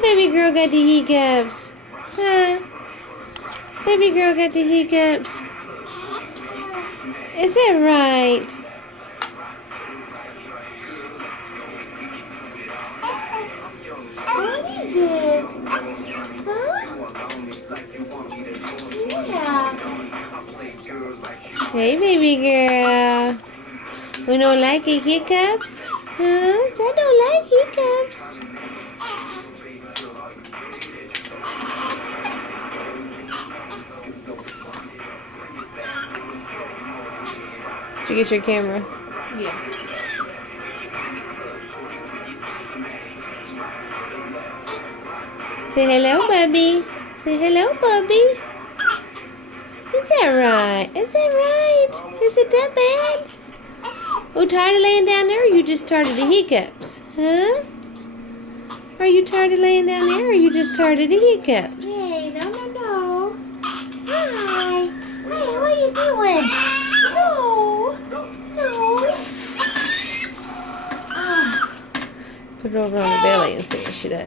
Baby girl got the hiccups. Huh? Baby girl got the hiccups. Is that right? What is it? Huh? Yeah. Hey, baby girl. We don't like the hiccups? Huh? I don't like hiccups. Did you get your camera? Yeah. Say hello, Bubby. Say hello, Bubby. Is that right? Is that right? Is it that bad? Oh, tired of laying down there, or you just tired of the hiccups? Huh? Are you tired of laying down there, or you just tired of the hiccups? Hey, no. Hi. Hey, what are you doing? No. Put it over on her belly and see what she does.